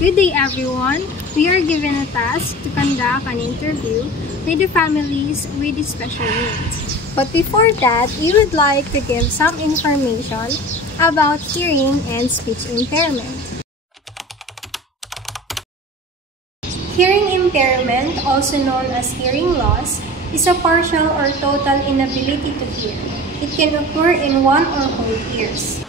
Good day everyone! We are given a task to conduct an interview with the families with special needs. But before that, we would like to give some information about hearing and speech impairment. Hearing impairment, also known as hearing loss, is a partial or total inability to hear. It can occur in one or both ears.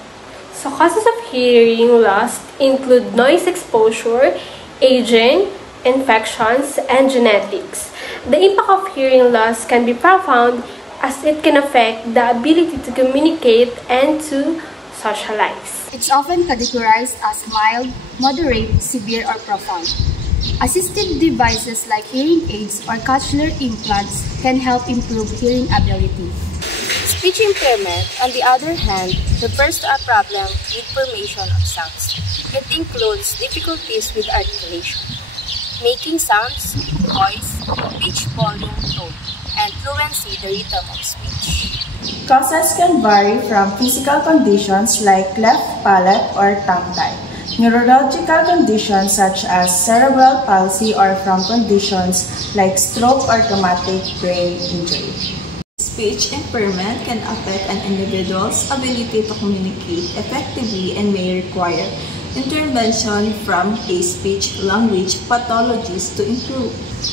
So causes of hearing loss include noise exposure, aging, infections, and genetics. The impact of hearing loss can be profound as it can affect the ability to communicate and to socialize. It's often categorized as mild, moderate, severe, or profound. Assistive devices like hearing aids or cochlear implants can help improve hearing ability. Speech impairment, on the other hand, refers to a problem with formation of sounds. It includes difficulties with articulation, making sounds, voice, pitch, volume, tone, and fluency the rhythm of speech. Causes can vary from physical conditions like cleft palate or tongue tie, neurological conditions such as cerebral palsy, or from conditions like stroke or traumatic brain injury. Speech impairment can affect an individual's ability to communicate effectively and may require intervention from a speech-language pathologist to improve.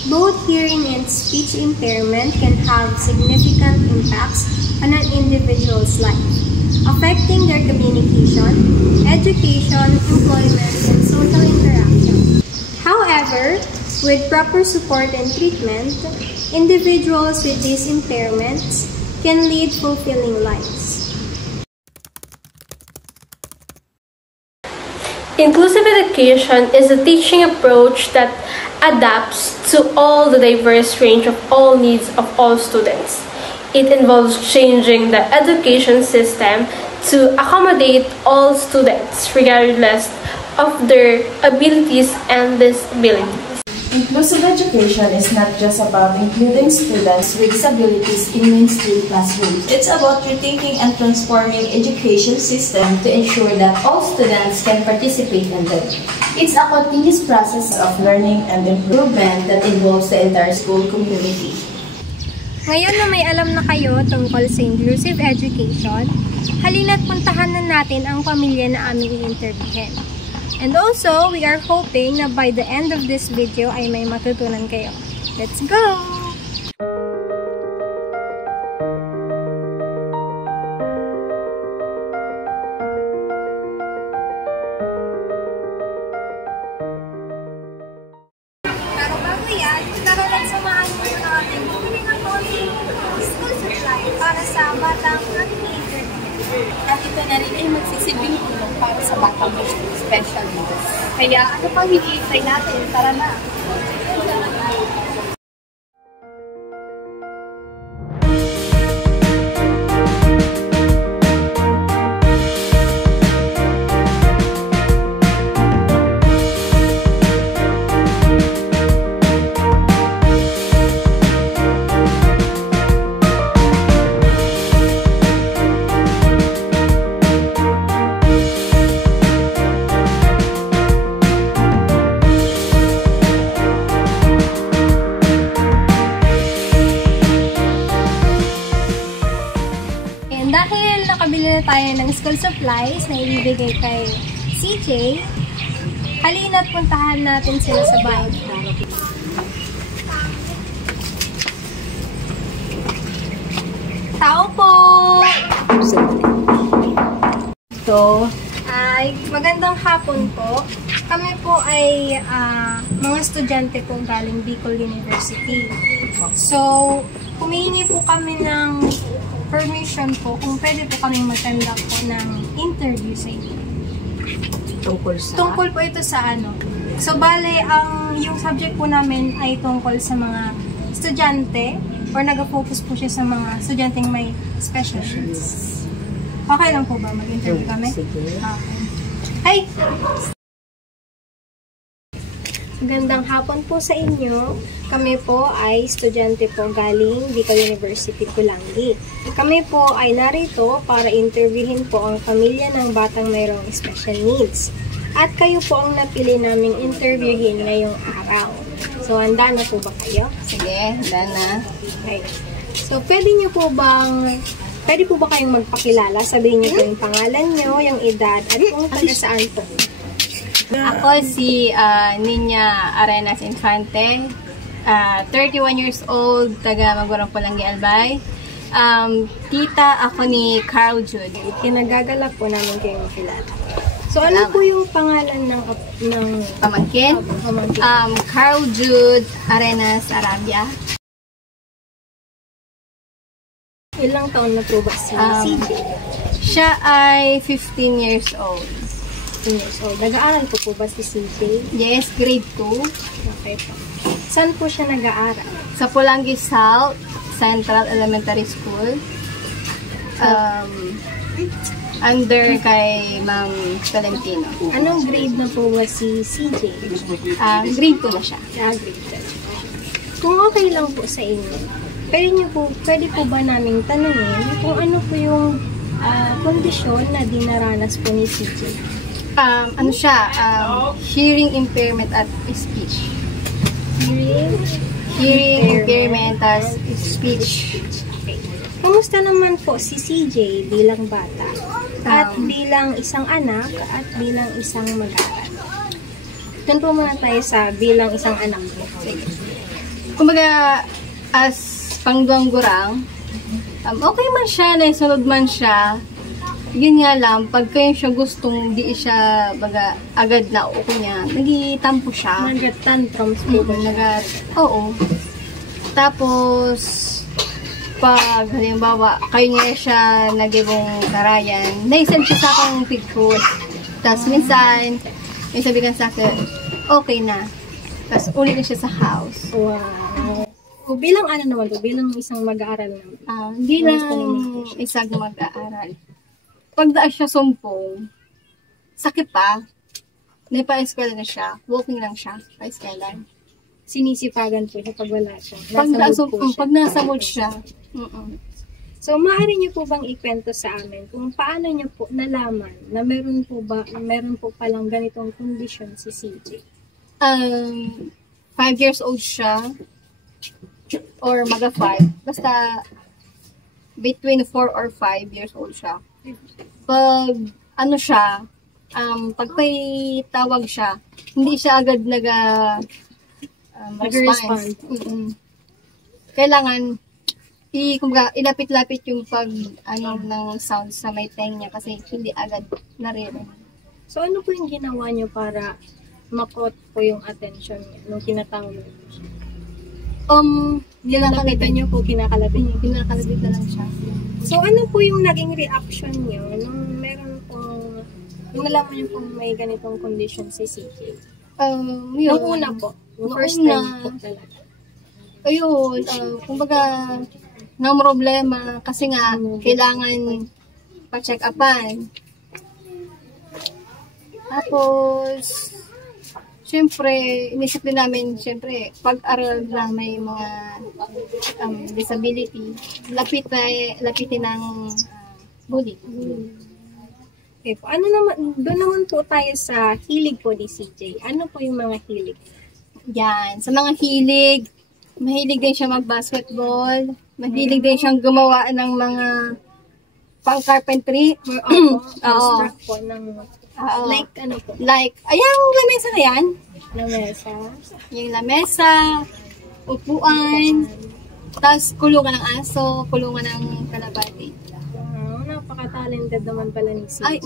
Both hearing and speech impairment can have significant impacts on an individual's life, affecting their communication, education, employment, and social interaction. However, with proper support and treatment, individuals with these impairments can lead fulfilling lives. Inclusive education is a teaching approach that adapts to all the diverse range of all needs of all students. It involves changing the education system to accommodate all students regardless of their abilities and disabilities. Inclusive education is not just about including students with disabilities in mainstream classrooms. It's about rethinking and transforming education system To ensure that all students can participate in them. It's a continuous process of learning and improvement that involves the entire school community. Ngayon na may alam na kayo tungkol sa inclusive education, halina't puntahan na natin ang pamilya na aming i-interviewin. And also, we are hoping na by the end of this video ay may matutunan kayo. Let's go! Pero bago yan, tara lang samahan mo natin bumili ng konting school supply para sa batang aming i-interview. At ito na rin ay magsisilbing tulong para sa batang may special needs. Kaya ano pang hinihintay natin? Tara na! Dahil nakabili na tayo ng school supplies na ibibigay kay CJ, halina't puntahan natin sila sa bahay. Tao po! Ay, magandang hapon po. Kami po ay mga estudyante po galing Bicol University. So, humihingi po kami ng permission po kung pwede po kami mag-conduct po ng interview sa inyo. Tungkol po ito sa ano. So, bale, yung subject po namin ay tungkol sa mga estudyante or nag-focus po siya sa mga estudyanteng may special needs. Okay lang po ba mag-interview kami? Sige. Okay. Hey! Magandang hapon po sa inyo. Kami po ay estudyante po galing Bicol University, Pulangi. Kami po ay narito para interviewin po ang pamilya ng batang mayroong special needs. At kayo po ang napili naming interviewin ngayong araw. So, handa na po ba kayo? Sige, handa na. Okay. So, pwede po ba kayong magpakilala? Sabihin niyo po yung pangalan niyo, yung edad, at kung taga saan po. Ako si Nina Arenas Infante, 31 years old, taga Magurang Pulangi, Albay. Tita ako ni Carl Jude. Kinagagalak po namin kayong makilala. So, ano po yung pangalan ng Pamangkin? pamangkin? Carl Jude Arenas Arabia. Ilang taon na po ba si CJ? Siya ay 15 years old. 15 years old. Nag-aaral po ba si CJ? Yes, grade 2. Okay po. Saan po siya nag-aaral? Sa Pulangi South Central Elementary School. Under kay Ma'am Tolentino. Anong grade na po ba si CJ? Grade 2 na siya. Grade 2. Kung okay lang po sa inyo, pwede po ba naming tanungin kung ano po yung kondisyon na dinaranas po ni CJ? Ano siya? Hearing impairment at speech. Hearing impairment at speech. Okay. Kamusta naman po si CJ bilang bata? At bilang isang anak at bilang isang mag-aaral? Doon po muna tayo sa bilang isang anak po. Kumbaga, as pangduang gurang, okay man siya, naisunod man siya. Yun nga lang, pagka yung siya gustong di siya agad na uko niya, nagitampo siya. Nag-tantrums po ba? Oo. Tapos, pag halimbawa, kayo nga siya nagibong karayan, naisend siya sa akong pigfood. Tapos minsan, may sabihin sa akin, okay na. Tapos ulit na siya sa house. Wow. O, bilang ano naman to? Bilang isang mag-aaral naman? Bilang isang mag-aaral. Pag daan siya sumpong, sakit pa, may pa-eskwela na siya, walking lang siya, pa-eskwela. Sinisipagan po siya pag wala siya. Pag nasa mood siya. So, maaari niyo po bang ikwento sa amin kung paano niyo po nalaman na meron po palang ganitong kondisyon si CJ? 5 years old siya, or maga 5, basta between 4 or 5 years old siya. Pag ano siya, pag may tawag siya, hindi siya agad nag-respond. Kailangan ilapit-lapit yung ng sound sa may tenga kasi hindi agad naririnig. So, ano po yung ginawa niyo para makot po yung attention niya nung tinatawag niyo siya? Kinakalabitan niyo po, kinakalabit na lang siya. So, ano po yung naging reaction niyo nung nalaman niyo kung may ganitong condition si CJ? Nung una po. Yung first time po talaga. Ayun, kumbaga, ng problema kasi nga, kailangan pa-check upan. Tapos, siyempre, inisip din namin, siyempre, pag-aral na may mga disability, lapitin ng bully. Okay po. Doon naman po tayo sa hilig po ni CJ. Ano po yung mga hilig? Yan. Sa mga hilig, mahilig din siya mag-basketball, mahilig din siyang gumawa ng mga pang-carpentry. Construct po ng like ano po? Like, ayang lamesa na yan. Lamesa? Yung lamesa, upuan, tapos kulungan ng aso, kulungan ng kalabati. Wow, napaka-talented naman pala ni CJ. Ay,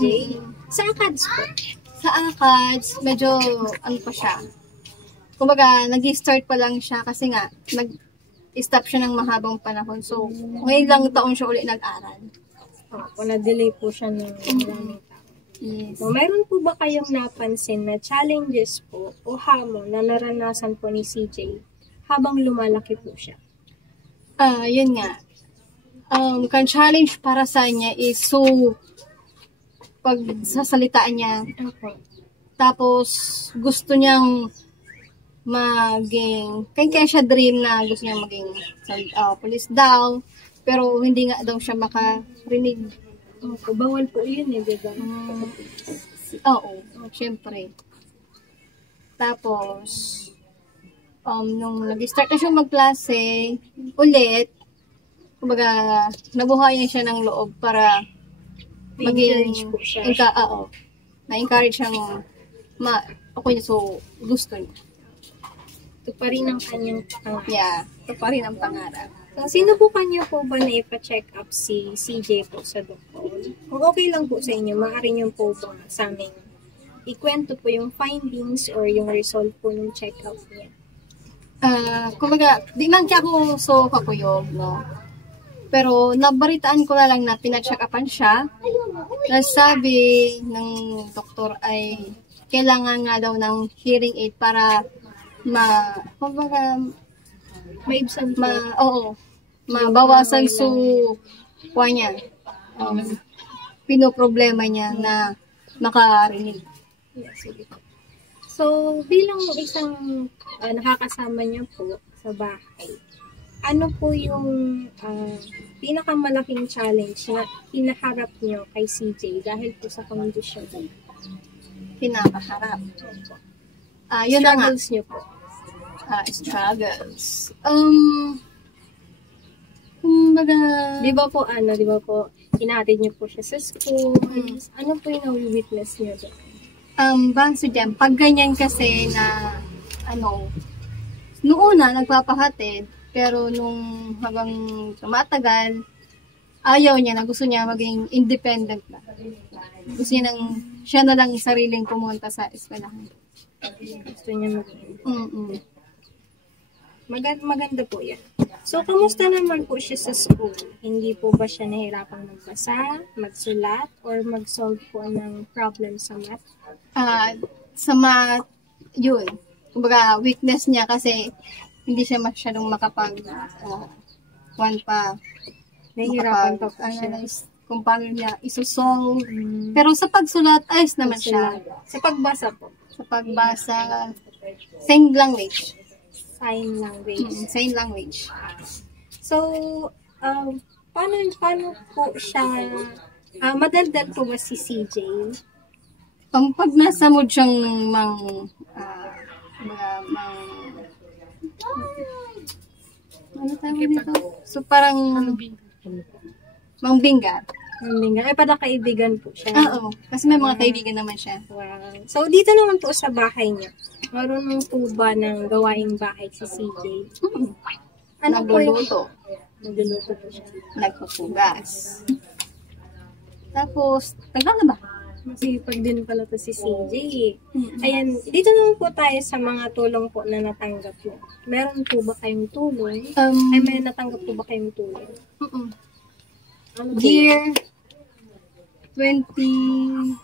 sa ACADS po? Sa ACADS, medyo ano pa siya. Kumbaga, nag-start pa lang siya kasi nga, nag-stop siya ng mahabang panahon. So, ngayon lang taon siya ulit nag-aral. Kung na-delay po siya ng maraming tao. Yes. So, meron po ba kayong napansin na challenges po o hamon na naranasan po ni CJ habang lumalaki po siya? Yun nga. Kan challenge para sa niya is pag sasalitaan niya. Tapos, gusto niyang kaya siya dream na gusto niya maging police daw, pero hindi nga daw siya makarinig. Bawal po yun di ba? Oo, syempre. Tapos, nung nag-start na siya magklase, ulit, kumbaga, nabuhayan siya ng loob para Na-encourage po siya. Na-encourage siyang okay, so, gusto niya. Ito pa rin ang kanyang pangarap. Yeah, ito pa rin ang pangarap. So, sino po kanya po ba na ipa-check up si CJ po sa doktor? Kung okay lang po sa inyo, maaari niyo po ba sa amin ikwento po yung findings or yung result po ng check-up niya? Kumbaga, di man siya ako so kakuyog, no? Pero nabaritaan ko na lang na pina-check upan siya. Tapos sabi ng doktor ay kailangan nga daw ng hearing aid para kumbaga, Maibsan po. Mabawasan niya. Pinoproblema niya na makarinig. Yes, sige po. So, bilang isang nakakasama niyo po sa bahay, ano po yung pinakamalaking challenge na hinaharap niyo kay CJ dahil po sa condition niya? Pinakaharap. Yun na nga. Struggles niyo po. Struggles. Kumbaga, Di ba po, inaatid niyo po siya sa school? Ano po yung na-witness niyo doon? base dyan, pag ganyan kasi na, noong una, nagpapahatid, pero nung habang tumatagal, ayaw niya na, gusto niya maging independent na. Gusto niya siya na lang sariling pumunta sa eskwelahan. Gusto niya maging maganda po yan. So, kamusta naman po siya sa school? Hindi po ba siya nahirapang magbasa, magsulat, or mag-solve po ng problem sa math? Sa math, yun. Kumbaga, weakness niya kasi hindi siya masyadong Nahihirapan pa po siya. Analyze kung paano niya isosolve. Pero sa pagsulat, ayos naman siya. Sa pagbasa po? Sa pagbasa, sign language. Sign language. So, paano po siya, madaldal po ba si CJ? Pag nasa mood siyang ano tawag dito? So, parang mangbingat. Ay, para kaibigan po siya. Oo, kasi may mga kaibigan naman siya. Wow. So, dito naman po sa bahay niya, marunong po ba ng gawaing bahay si CJ? Nagluluto. Nagluluto po siya. Nagpupugas. Tapos, naglalaba. Masipag din pala to si CJ. Ayan, dito naman po tayo sa mga tulong po na natanggap mo. Meron po ba kayong tulong? May natanggap po ba kayong tulong? Ano po? Year 2019?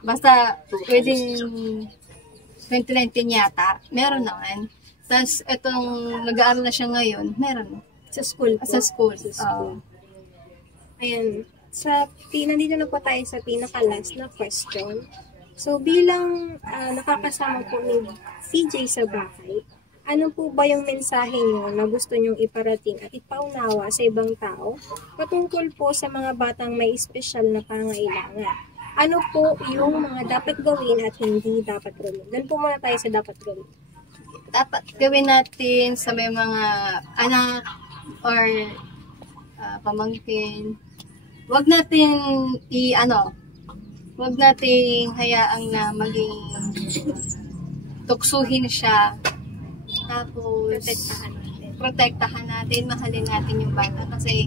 Basta, pwedeng 2019 yata. Meron naman. Tapos, itong nag-aaral na siya ngayon, meron. Sa school po? Sa school. Ayan. Nandito na po tayo sa pinaka-last na question. So, bilang nakakasama po ni CJ sa bahay, ano po ba yung mensahe nyo na gusto nyong iparating at ipaunawa sa ibang tao patungkol po sa mga batang may espesyal na pangailangan? Ano po yung mga dapat gawin at hindi dapat gawin? Doon po muna tayo sa dapat gawin. Dapat gawin natin sa may mga anak or pamangkin. Huwag natin huwag nating hayaang na maging tuksuhin siya. Tapos, protektahan natin, mahalin natin yung bata kasi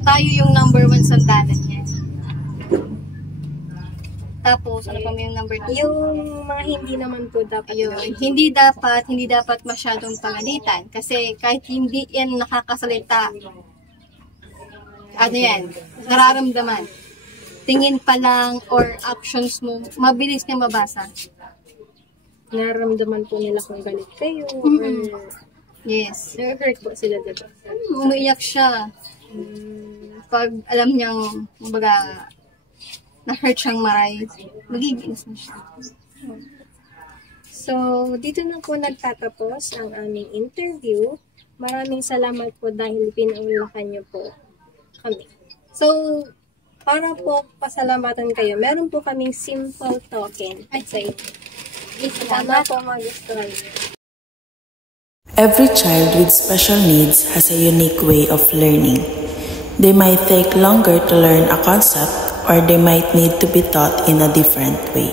tayo yung number 1 sandalan niya. Tapos, ano pa yung number 2? Yung mga hindi naman po dapat gawin. Hindi dapat masyadong pangalitan kasi kahit hindi yan nakakasalita, nararamdaman. Tingin pa lang or actions mo, mabilis niya mabasa. Nararamdaman po nila kung galit kayo. Yes. Na-hurt po sila dito. Umiiyak siya. Pag alam niyang, na-hurt siyang maray, magiginis na siya. So, dito na po nagtatapos ang aming interview. Maraming salamat po dahil pinaunlakan niyo po kami. So, para po pasalamatan kayo, meron po kaming simple token at sa inyo. Tama po, mag-destroy. Every child with special needs has a unique way of learning. They might take longer to learn a concept, or they might need to be taught in a different way.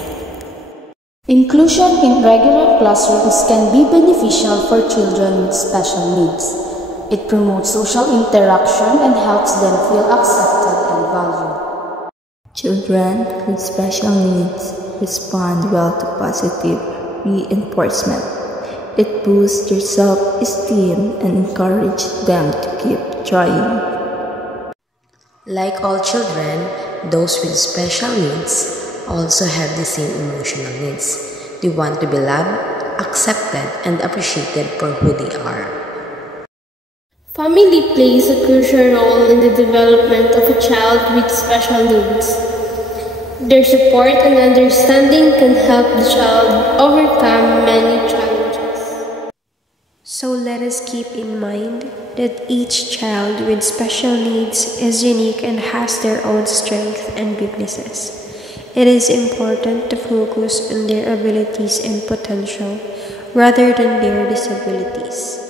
Inclusion in regular classrooms can be beneficial for children with special needs. It promotes social interaction and helps them feel accepted and valued. Children with special needs respond well to positive reinforcement. It boosts their self-esteem and encourages them to keep trying. Like all children, those with special needs also have the same emotional needs. They want to be loved, accepted, and appreciated for who they are. Family plays a crucial role in the development of a child with special needs. Their support and understanding can help the child overcome many challenges. So let us keep in mind that each child with special needs is unique and has their own strengths and weaknesses. It is important to focus on their abilities and potential rather than their disabilities.